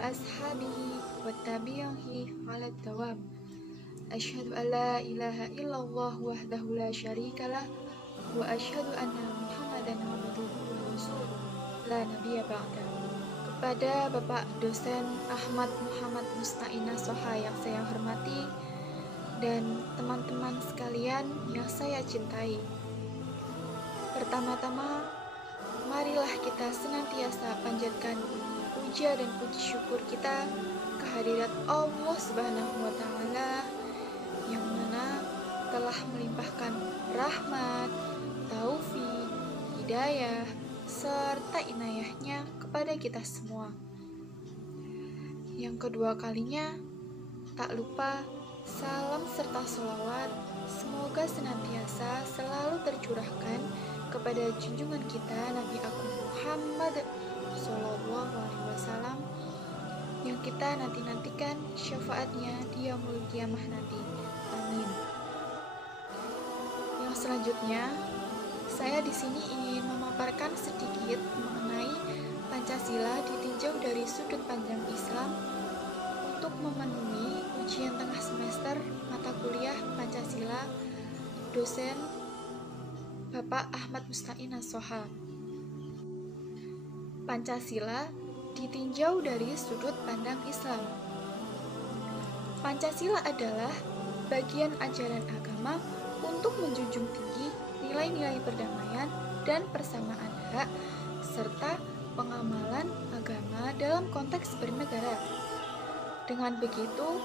ashabihi wa tabi'ihi ala dawam. Asyhadu an la ilaha illallah wahdahu la syarikalah wa asyhadu anna Muhammadan abduhu wa rasuluh la nabiyya ba'da. Kepada Bapak dosen Ahmad Muhammad Musta'inah Soha yang saya hormati dan teman-teman sekalian yang saya cintai. Pertama-tama, marilah kita senantiasa panjatkan puja dan puji syukur kita kehadirat Allah Subhanahu wa Ta'ala yang mana telah melimpahkan rahmat, taufik, hidayah, serta inayahnya kepada kita semua. Yang kedua kalinya, tak lupa salam serta sholawat semoga senantiasa selalu tercurahkan kepada junjungan kita Nabi Agung Muhammad Sallallahu Alaihi Wasallam yang kita nanti-nantikan syafaatnya di yaumul qiyamah nanti. Amin. Yang selanjutnya, saya di sini ingin memaparkan sedikit mengenai Pancasila ditinjau dari sudut pandang Islam untuk memenuhi ujian tengah semester mata kuliah Pancasila dosen Bapak Ahmad Musta'inah Soha. Pancasila ditinjau dari sudut pandang Islam. Pancasila adalah bagian ajaran agama untuk menjunjung tinggi nilai-nilai perdamaian dan persamaan hak serta pengamalan agama dalam konteks bernegara. Dengan begitu,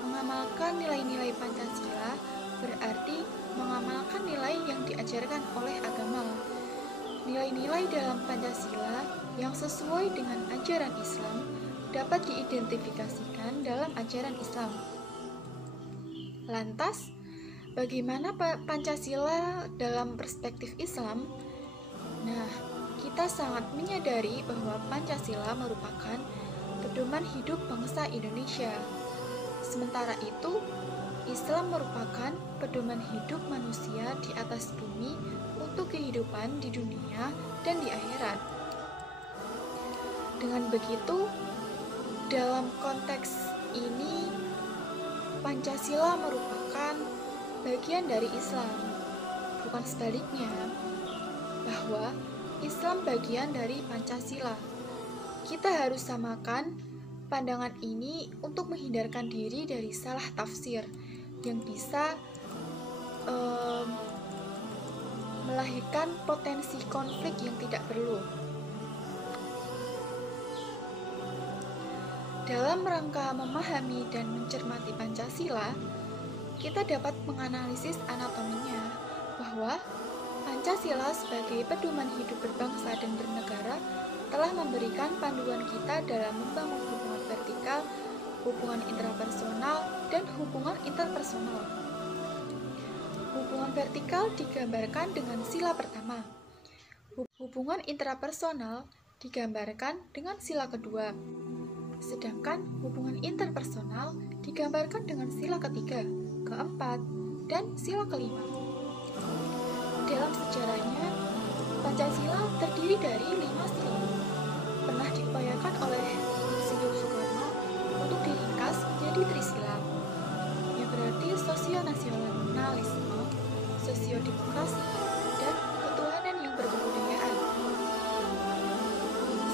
mengamalkan nilai-nilai Pancasila berarti mengamalkan nilai yang diajarkan oleh agama. Nilai-nilai dalam Pancasila yang sesuai dengan ajaran Islam dapat diidentifikasikan dalam ajaran Islam. Lantas, bagaimana Pancasila dalam perspektif Islam? Nah, kita sangat menyadari bahwa Pancasila merupakan pedoman hidup bangsa Indonesia. Sementara itu, Islam merupakan pedoman hidup manusia di atas bumi untuk kehidupan di dunia dan di akhirat. Dengan begitu, dalam konteks ini, Pancasila merupakan bagian dari Islam, bukan sebaliknya, bahwa Islam bagian dari Pancasila. Kita harus samakan pandangan ini untuk menghindarkan diri dari salah tafsir yang bisa melahirkan potensi konflik yang tidak perlu. Dalam rangka memahami dan mencermati Pancasila, kita dapat menganalisis anatominya bahwa Pancasila sebagai pedoman hidup berbangsa dan bernegara telah memberikan panduan kita dalam membangun hubungan vertikal, hubungan intrapersonal, dan hubungan interpersonal. Hubungan vertikal digambarkan dengan sila pertama. Hubungan intrapersonal digambarkan dengan sila kedua. Sedangkan hubungan interpersonal digambarkan dengan sila ketiga, keempat, dan sila kelima. Dalam sejarahnya, Pancasila terdiri dari 5 sila. Pernah diupayakan oleh Insinyur Soekarno untuk diringkas menjadi trisila, yang berarti sosionasionalisme, sosiodemokrasi, dan ketuhanan yang berkebudayaan.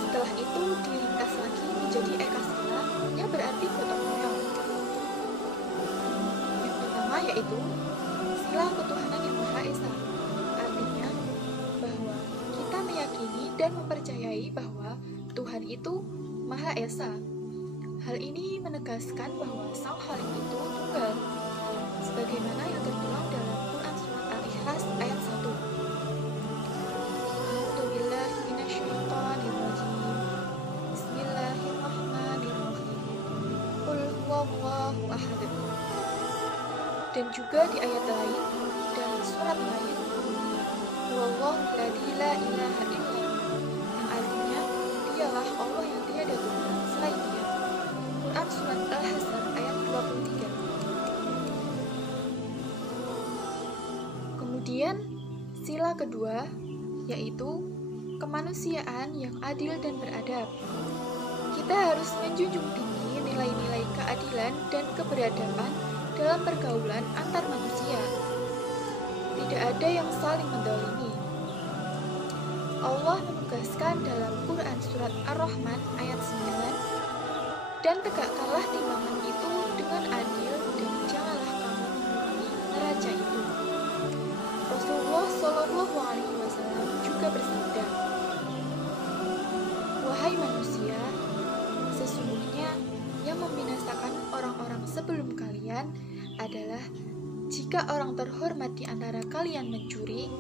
Setelah itu diringkas lagi menjadi ekasila, yang berarti gotong royong. Yang pertama yaitu sila ketuhanan yang Maha Esa. Artinya bahwa kita meyakini dan mempercayai bahwa Tuhan itu Maha Esa. Hal ini menegaskan bahwa Sang Khalik itu tunggal, sebagaimana yang tertuang dalam Quran Surat Al-Ikhlas ayat 1. A'udzubillahi minasyaitonirrajim. Bismillahirrahmanirrahim. Qul huwallahu ahad. Dan juga di ayat lain dan surat lain, Huwallahu alladzi la ilaha illa, yang artinya dialah Allah yang tiada Tuhan selain Dia. Quran Surat Al-Hasyr ayat 23. Kemudian sila kedua yaitu kemanusiaan yang adil dan beradab. Kita harus menjunjung tinggi nilai-nilai keadilan dan keberadaban dalam pergaulan antar manusia. Tidak ada yang saling mendolimi. Allah menugaskan dalam Quran Surat Ar-Rahman ayat 9, dan tegakkanlah timbangan itu dengan adil dan janganlah kamu mengurangi neraca itu. Rasulullah Shallallahu Alaihi Wasallam juga bersabda, wahai manusia, sesungguhnya yang membinasakan orang-orang sebelum kalian adalah jika orang terhormat di antara kalian mencuri,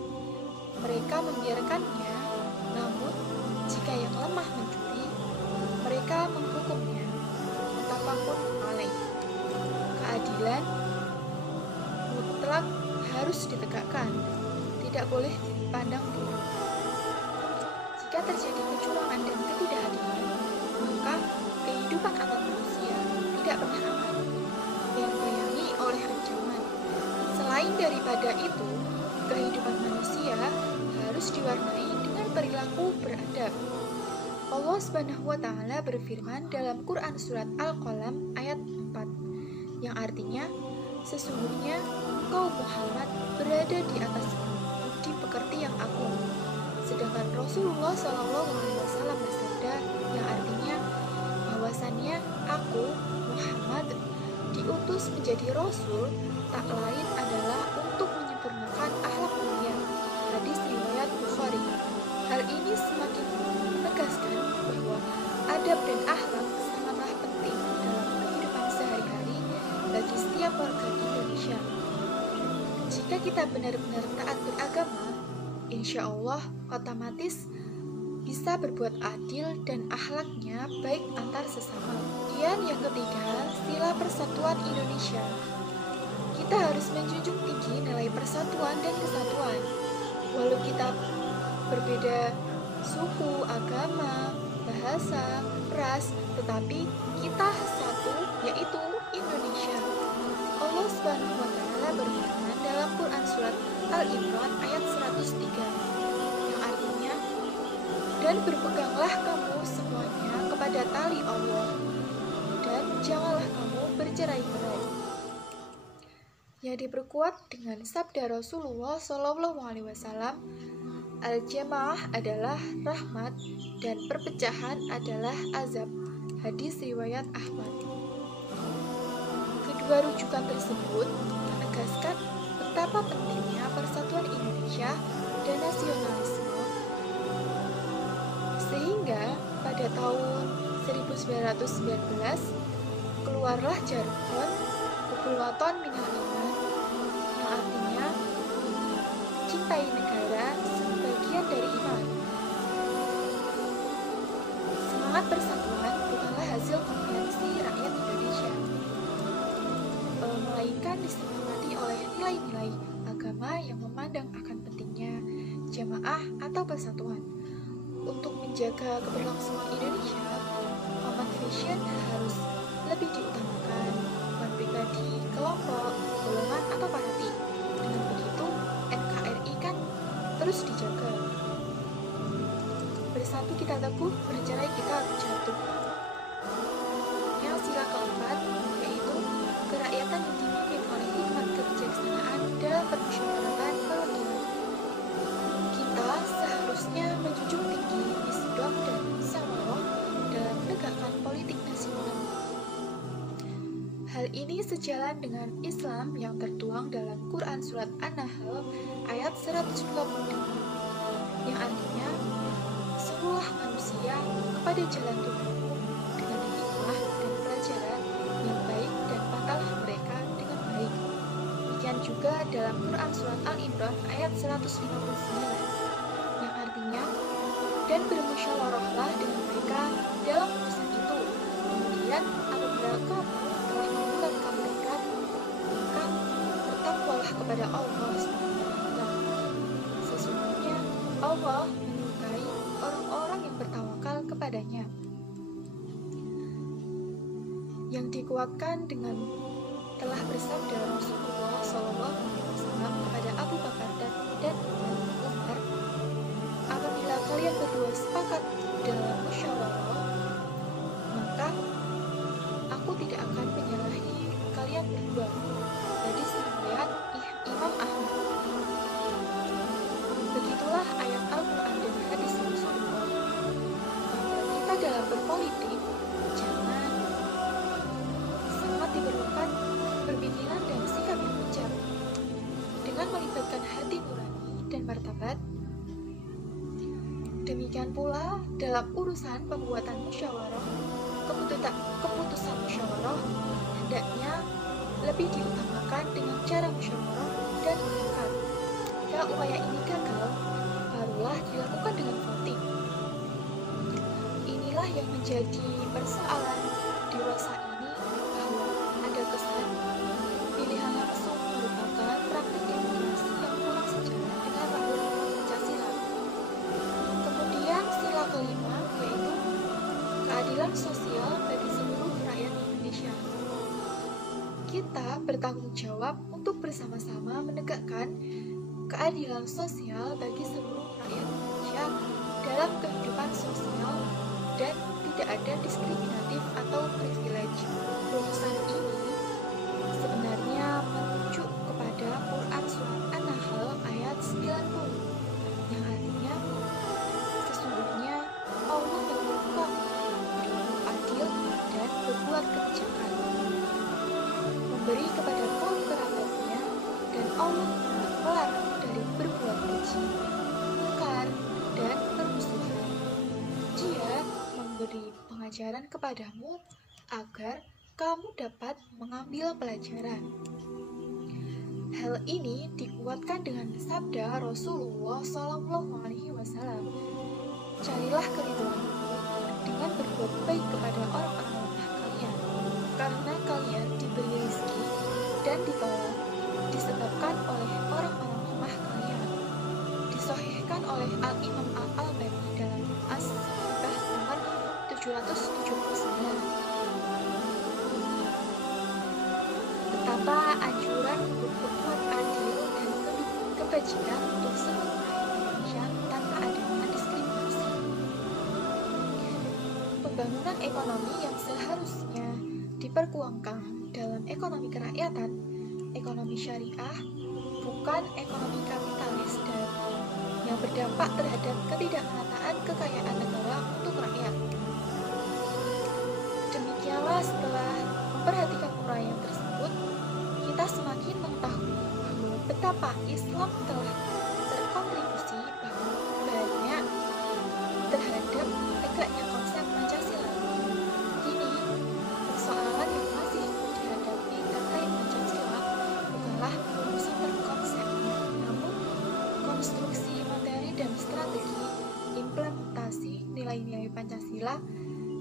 mereka membiarkannya, namun jika yang lemah mencuri, mereka menghukumnya. Muttafaqun alaih. Keadilan mutlak harus ditegakkan, tidak boleh dipandang buruk. Jika terjadi kecurangan dan ketidakadilan, maka kehidupan antar manusia tidak pernah aman, dibayangi oleh ancaman. Selain daripada itu, kehidupan manusia harus diwarnai dengan perilaku beradab. Allah Subhanahu wa Ta'ala berfirman dalam Quran Surat Al-Qalam ayat 4, yang artinya, sesungguhnya engkau Muhammad berada di atas budi pekerti yang agung. Sedangkan Rasulullah SAW bersabda, yang artinya bahwasannya aku Muhammad diutus menjadi Rasul tak lain adalah untuk menyempurnakan akhlak mulia. Hadis riwayat Bukhari. Hal ini semakin menegaskan bahwa adab dan akhlak sangatlah penting dalam kehidupan sehari-hari bagi setiap warga Indonesia. Jika kita benar-benar taat beragama, insya Allah otomatis bisa berbuat adil dan akhlaknya baik antar sesama. Kemudian yang ketiga, sila persatuan Indonesia. Kita harus menjunjung tinggi nilai persatuan dan kesatuan. Walau kita berbeda suku, agama, bahasa, ras, tetapi kita satu, yaitu Indonesia. Allah Subhanahu wa Ta'ala berfirman dalam Quran Surat Al-Imran ayat 103, yang artinya, dan berpeganglah kamu semuanya kepada tali Allah, dan janganlah kamu bercerai-berai. Yang diperkuat dengan sabda Rasulullah SAW, al-jamaah adalah rahmat dan perpecahan adalah azab. Hadis riwayat Ahmad. Kedua rujukan tersebut menegaskan betapa pentingnya persatuan Indonesia dan nasionalisme, sehingga pada tahun 1919 keluarlah jargon Ukhuwatun Minal Iman, yang artinya cintai negara sebagian dari iman. Semangat persatuan bukanlah hasil konferensi rakyat Indonesia, melainkan disemangati oleh nilai-nilai agama yang memandang akan pentingnya jamaah atau persatuan. Untuk menjaga keberlangsungan Indonesia, common vision harus lebih diutamakan, bukan pribadi, kelompok, golongan, atau parti. Dengan begitu, NKRI kan terus dijaga. Bersatu kita teguh, bercerai kita jatuh. Yang sila keempat, yaitu kerakyatan yang dipimpin oleh hikmat kebijaksanaan dalam permusyawaratan perwakilan. Kita seharusnya menjunjung tinggi wisdom dan musyawarah dalam menegakkan politik nasional. Hal ini sejalan dengan Islam yang tertuang dalam Quran Surat An-Nahl ayat 128, yang artinya, serulah manusia kepada jalan Tuhanmu dengan hikmah dan pelajaran yang baik dan pantahlah mereka dengan baik. Demikian juga dalam Quran Surat Al-Imran ayat 159, yang artinya, dan bermusyawarahlah dengan mereka dalam urusan itu. Kemudian apabila kamu telah membulatkan mereka, maka bertakwalah kepada Allah SWT. Sesungguhnya Allah menyukai orang-orang yang bertawakal kepadanya. Yang dikuatkan dengan telah bersabda Rasulullah SAW kepada Abu Bakar dan Umar, apabila kalian berdua sepakat dalam musyawarah, maka aku tidak akan menyalahi kalian berdua. Hadis riwayat Imam Ahmad. Begitulah ayat Al-Quran dan hadis Rasulullah. Kita dalam berpolitik jangan sangat diperlukan berpikiran dan sikap yang bijak dengan melibatkan hati nurani dan martabat. Demikian pula dalam urusan pembuatan musyawarah, keputusan musyawarah hendaknya lebih diutamakan dengan cara musyawarah dan mufakat. Jika upaya ini gagal, barulah dilakukan dengan voting. Inilah yang menjadi persoalan dewasa ini, bahwa ada kesan pilihan langsung merupakan praktik demokrasi yang kurang sejalan dengan lahir Pancasila. Kemudian sila kelima yaitu keadilan sosial bagi seluruh rakyat Indonesia. Kita bertanggung jawab untuk bersama-sama menegakkan keadilan sosial bagi seluruh rakyat Indonesia dalam kehidupan sosial dan tidak ada diskriminatif atau privilege. Rumusan ini sebenarnya merujuk kepada Quran Surat An-Nahl ayat 90 yang artinya sesungguhnya Allah menyuruh kamu berbuat adil dan berbuat kebijakan, memberi kepada kaum kerabatnya, dan Allah melarang dari berbuat keji, mungkar, dan permusuhan. Dia memberi pengajaran kepadamu agar kamu dapat mengambil pelajaran. Hal ini dikuatkan dengan sabda Rasulullah SAW. Carilah keridhaanku dengan berbuat baik kepada orang-orang lemah kalian, karena kalian diberi rezeki dan ditolong disebabkan oleh orang-orang lemah kalian. Disahihkan oleh Al-Imam Al-Albani dalam As-Sahihah nomor 779. Betapa anjuran untuk berbuat adil dan kebajikan untuk seluruh rakyat Indonesia tanpa adanya diskriminasi. Pembangunan ekonomi yang seharusnya diperkuangkan dalam ekonomi kerakyatan, ekonomi syariah, bukan ekonomi kapitalis dan yang berdampak terhadap ketidakmerataan kekayaan negara untuk rakyat. Demikianlah, setelah memperhatikan uraian tersebut, kita semakin mengetahui bahwa betapa Islam telah berkontribusi banyak terhadap tegaknya konsep Pancasila. Kini, persoalan yang masih dihadapi terkait Pancasila bukanlah urusan berkonsepnya, namun konstruksi materi dan strategi implementasi nilai-nilai Pancasila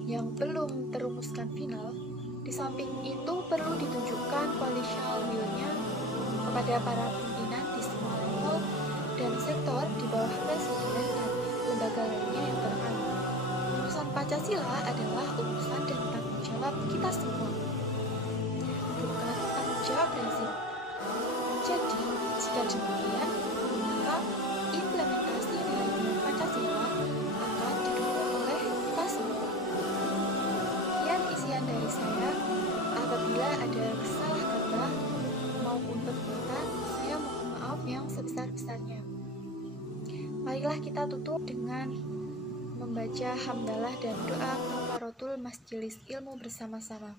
yang belum terumuskan final. Di samping itu perlu ditunjukkan political will-nya kepada para pimpinan di semua level dan sektor di bawah presiden dan lembaga lainnya yang terkait. Urusan Pancasila adalah urusan dan tanggung jawab kita semua, bukan tanggung jawab rezim. Jadi, jika demikian, maka implementasi nilai-nilai Pancasila akan didukung oleh kita semua. Sekian isian dari saya. Apabila ada salah kata maupun perbuatan, saya mohon maaf yang sebesar-besarnya. Marilah kita tutup dengan membaca hamdalah dan doa kafaratul majelis ilmu bersama-sama.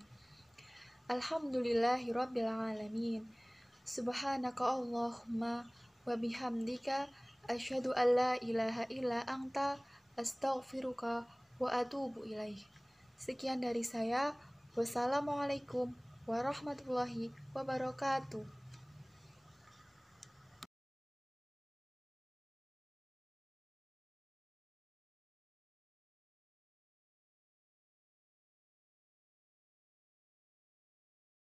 Alhamdulillahirabbil alamin. Subhanaka Allahumma wa bihamdika asyhadu an la ilaha illa anta astaghfiruka wa atubu ilaih. Sekian dari saya. Wassalamualaikum warahmatullahi wabarakatuh.